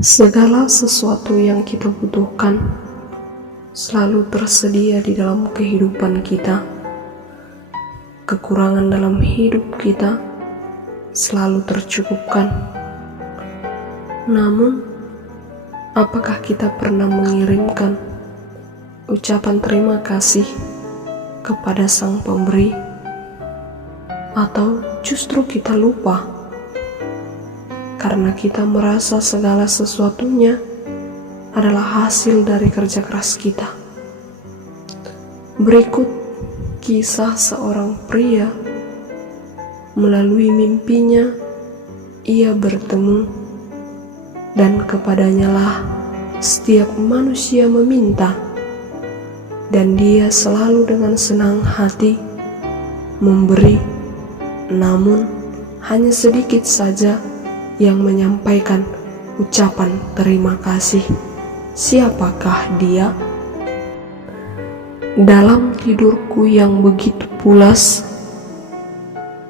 Segala sesuatu yang kita butuhkan selalu tersedia di dalam kehidupan kita. Kekurangan dalam hidup kita selalu tercukupkan. Namun, apakah kita pernah mengirimkan ucapan terima kasih kepada Sang Pemberi? Atau justru kita lupa karena kita merasa segala sesuatunya adalah hasil dari kerja keras kita. Berikut kisah seorang pria. Melalui mimpinya, ia bertemu, dan kepadanya lah setiap manusia meminta, dan dia selalu dengan senang hati memberi, namun hanya sedikit saja yang menyampaikan ucapan terima kasih. Siapakah dia? Dalam tidurku yang begitu pulas,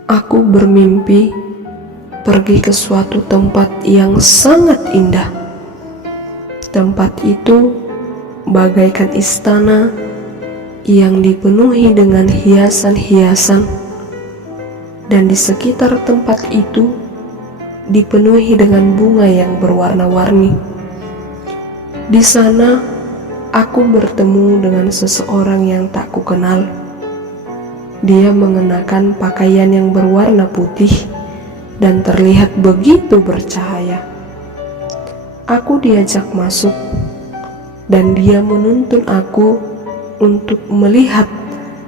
aku bermimpi pergi ke suatu tempat yang sangat indah. Tempat itu bagaikan istana yang dipenuhi dengan hiasan-hiasan, dan di sekitar tempat itu dipenuhi dengan bunga yang berwarna-warni. Di sana, aku bertemu dengan seseorang yang tak kukenal. Dia mengenakan pakaian yang berwarna putih dan terlihat begitu bercahaya. Aku diajak masuk, dan dia menuntun aku untuk melihat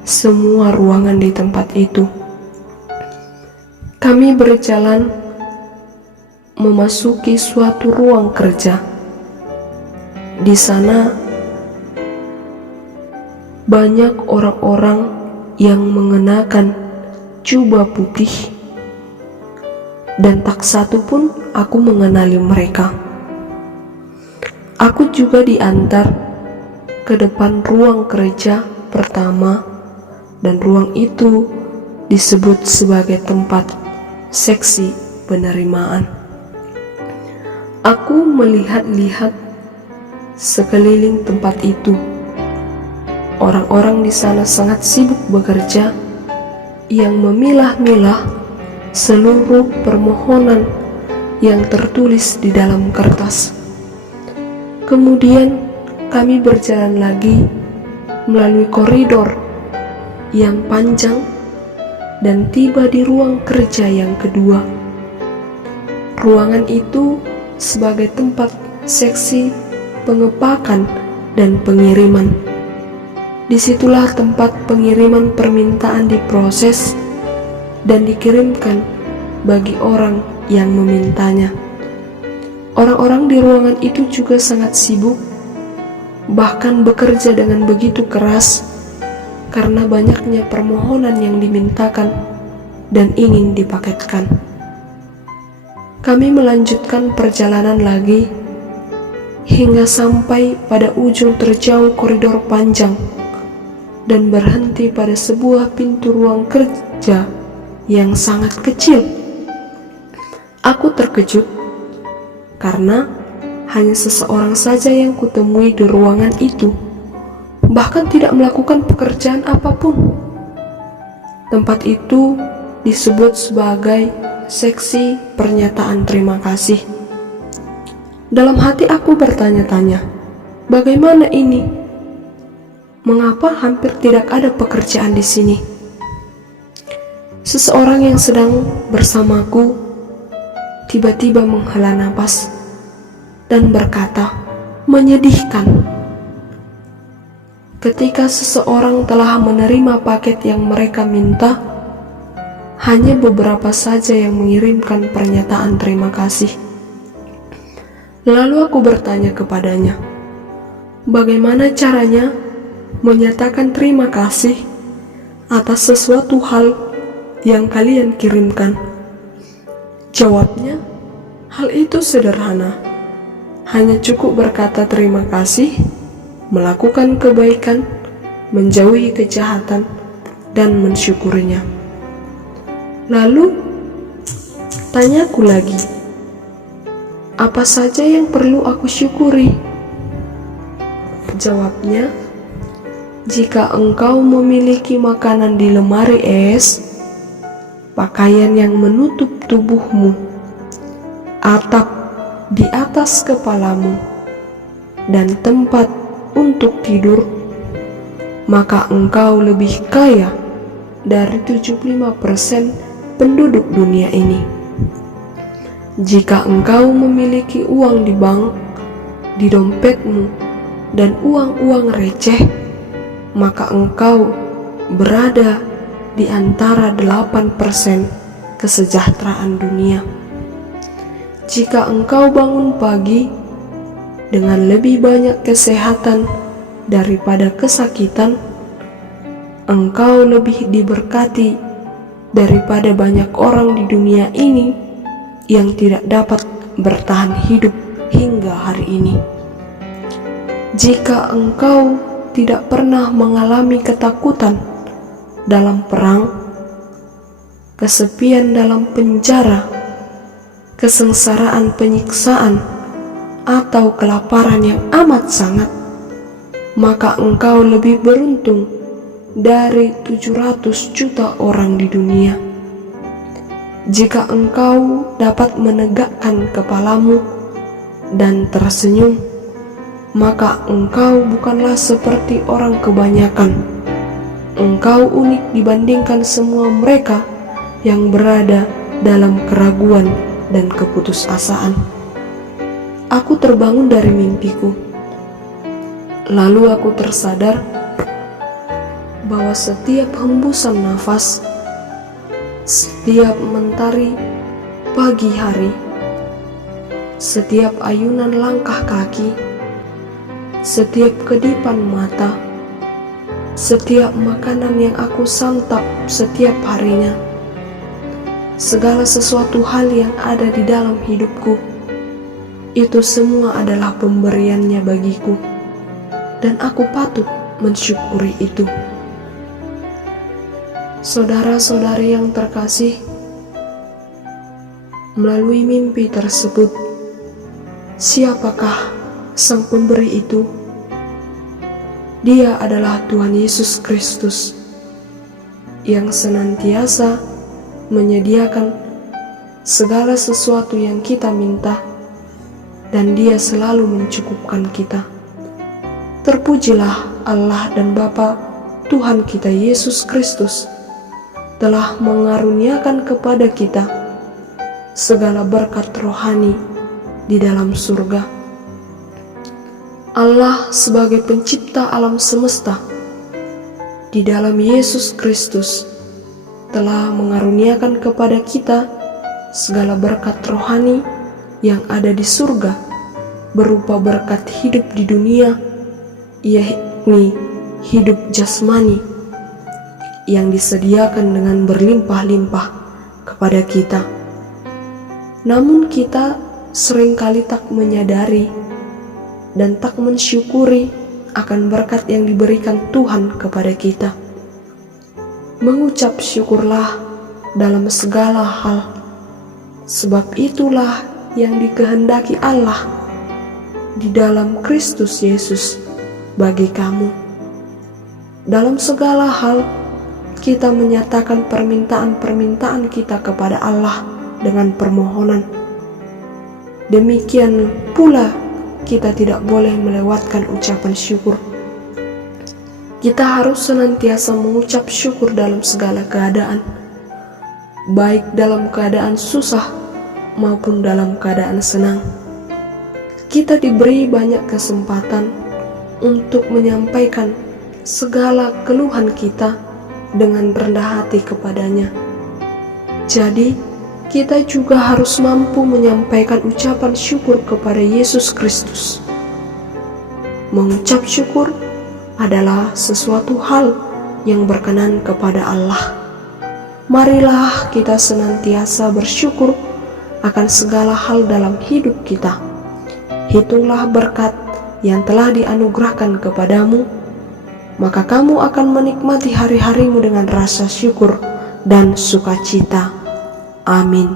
semua ruangan di tempat itu. Kami berjalan memasuki suatu ruang kerja. Di sana banyak orang-orang yang mengenakan jubah putih, dan tak satu pun aku mengenali mereka. Aku juga diantar ke depan ruang kerja pertama, dan ruang itu disebut sebagai tempat seksi penerimaan. Aku melihat-lihat sekeliling tempat itu. Orang-orang di sana sangat sibuk bekerja, yang memilah-milah seluruh permohonan yang tertulis di dalam kertas. Kemudian kami berjalan lagi melalui koridor yang panjang dan tiba di ruang kerja yang kedua. Ruangan itu sebagai tempat seksi pengepakan dan pengiriman. Disitulah tempat pengiriman permintaan diproses dan dikirimkan bagi orang yang memintanya. Orang-orang di ruangan itu juga sangat sibuk, bahkan bekerja dengan begitu keras karena banyaknya permohonan yang dimintakan dan ingin dipaketkan. Kami melanjutkan perjalanan lagi hingga sampai pada ujung terjauh koridor panjang dan berhenti pada sebuah pintu ruang kerja yang sangat kecil. Aku terkejut karena hanya seseorang saja yang kutemui di ruangan itu, bahkan tidak melakukan pekerjaan apapun. Tempat itu disebut sebagai seksi pernyataan terima kasih. Dalam hati aku bertanya-tanya, bagaimana ini? Mengapa hampir tidak ada pekerjaan di sini? Seseorang yang sedang bersamaku tiba-tiba menghela napas dan berkata, menyedihkan. Ketika seseorang telah menerima paket yang mereka minta, hanya beberapa saja yang mengirimkan pernyataan terima kasih. Lalu aku bertanya kepadanya, bagaimana caranya menyatakan terima kasih atas sesuatu hal yang kalian kirimkan? Jawabnya, hal itu sederhana. Hanya cukup berkata terima kasih, melakukan kebaikan, menjauhi kejahatan, dan mensyukurinya. Lalu, tanyaku lagi, apa saja yang perlu aku syukuri? Jawabnya, jika engkau memiliki makanan di lemari es, pakaian yang menutup tubuhmu, atap di atas kepalamu, dan tempat untuk tidur, maka engkau lebih kaya dari 75% penduduk dunia ini. Jika engkau memiliki uang di bank, di dompetmu, dan uang-uang receh, maka engkau berada di antara 8% kesejahteraan dunia. Jika engkau bangun pagi dengan lebih banyak kesehatan daripada kesakitan, engkau lebih diberkati daripada banyak orang di dunia ini yang tidak dapat bertahan hidup hingga hari ini. Jika engkau tidak pernah mengalami ketakutan dalam perang, kesepian dalam penjara, kesengsaraan penyiksaan, atau kelaparan yang amat sangat, maka engkau lebih beruntung dari 700 juta orang di dunia. Jika engkau dapat menegakkan kepalamu dan tersenyum, maka engkau bukanlah seperti orang kebanyakan. Engkau unik dibandingkan semua mereka yang berada dalam keraguan dan keputusasaan. Aku terbangun dari mimpiku. Lalu aku tersadar bahwa setiap hembusan nafas, setiap mentari pagi hari, setiap ayunan langkah kaki, setiap kedipan mata, setiap makanan yang aku santap setiap harinya, segala sesuatu hal yang ada di dalam hidupku, itu semua adalah pemberiannya bagiku, dan aku patut mensyukuri itu. Saudara-saudari yang terkasih, melalui mimpi tersebut, siapakah Sang Pemberi itu? Dia adalah Tuhan Yesus Kristus yang senantiasa menyediakan segala sesuatu yang kita minta, dan Dia selalu mencukupkan kita. Terpujilah Allah dan Bapa Tuhan kita Yesus Kristus telah mengaruniakan kepada kita segala berkat rohani di dalam surga. Allah sebagai pencipta alam semesta di dalam Yesus Kristus telah mengaruniakan kepada kita segala berkat rohani yang ada di surga, berupa berkat hidup di dunia, yakni hidup jasmani yang disediakan dengan berlimpah-limpah kepada kita. Namun kita seringkali tak menyadari dan tak mensyukuri akan berkat yang diberikan Tuhan kepada kita. Mengucap syukurlah dalam segala hal, sebab itulah yang dikehendaki Allah di dalam Kristus Yesus bagi kamu. Dalam segala hal, kita menyatakan permintaan-permintaan kita kepada Allah dengan permohonan. Demikian pula kita tidak boleh melewatkan ucapan syukur. Kita harus senantiasa mengucap syukur dalam segala keadaan, baik dalam keadaan susah maupun dalam keadaan senang. Kita diberi banyak kesempatan untuk menyampaikan segala keluhan kita dengan rendah hati kepadanya. Jadi, kita juga harus mampu menyampaikan ucapan syukur kepada Yesus Kristus. Mengucap syukur adalah sesuatu hal yang berkenan kepada Allah. Marilah kita senantiasa bersyukur akan segala hal dalam hidup kita. Hitunglah berkat yang telah dianugerahkan kepadamu, maka kamu akan menikmati hari-harimu dengan rasa syukur dan sukacita. Amin.